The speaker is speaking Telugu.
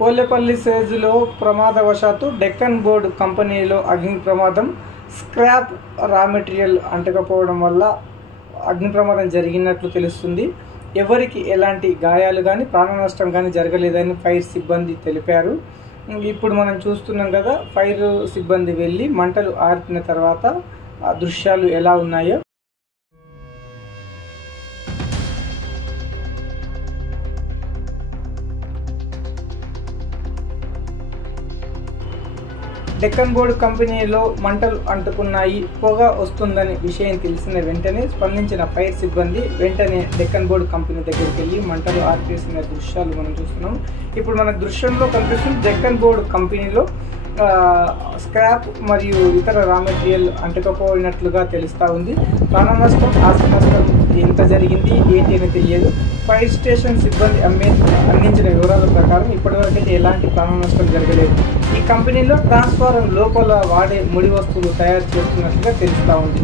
పోలేపల్లి సేజ్లో ప్రమాదవశాత్తు డెక్కన్ బోర్డ్ కంపెనీలో అగ్ని ప్రమాదం. స్క్రాప్ రా మెటీరియల్ అంటకపోవడం వల్ల అగ్ని ప్రమాదం జరిగినట్లు తెలుస్తుంది. ఎవరికి ఎలాంటి గాయాలు కానీ ప్రాణ నష్టం కానీ జరగలేదని ఫైర్ సిబ్బంది తెలిపారు. ఇప్పుడు మనం చూస్తున్నాం కదా, ఫైర్ సిబ్బంది వెళ్ళి మంటలు ఆర్పిన తర్వాత ఆ దృశ్యాలు ఎలా ఉన్నాయో. డెక్కన్ బోర్డ్ కంపెనీలో మంటలు అంటుకున్నాయి, పొగ వస్తుందని విషయం తెలిసిన వెంటనే స్పందించిన ఫైర్ సిబ్బంది వెంటనే డెక్కన్ బోర్డ్ కంపెనీ దగ్గరికి వెళ్ళి మంటలు ఆర్పేసిన దృశ్యాలు మనం చూస్తున్నాం. ఇప్పుడు మన దృశ్యంలో కనిపిస్తుంది డెక్కన్ బోర్డ్ కంపెనీలో స్క్రాప్ మరియు ఇతర రా మెటీరియల్ అంటుకపోయినట్లుగా తెలుస్తూ ఉంది. ప్రాణ నష్టం, ఆస్తి నష్టం ఎంత జరిగింది ఏంటి అని తెలియదు. ఫైర్ స్టేషన్ సిబ్బంది అందించిన వివరాల ప్రకారం ఇప్పటివరకైతే ఎలాంటి ప్రాణ నష్టం జరగలేదు. ఈ కంపెనీలో ట్రాన్స్ఫార్మర్ లోపల వాడే ముడి వస్తువులు తయారు చేస్తున్నట్లుగా తెలుస్తూ ఉంది.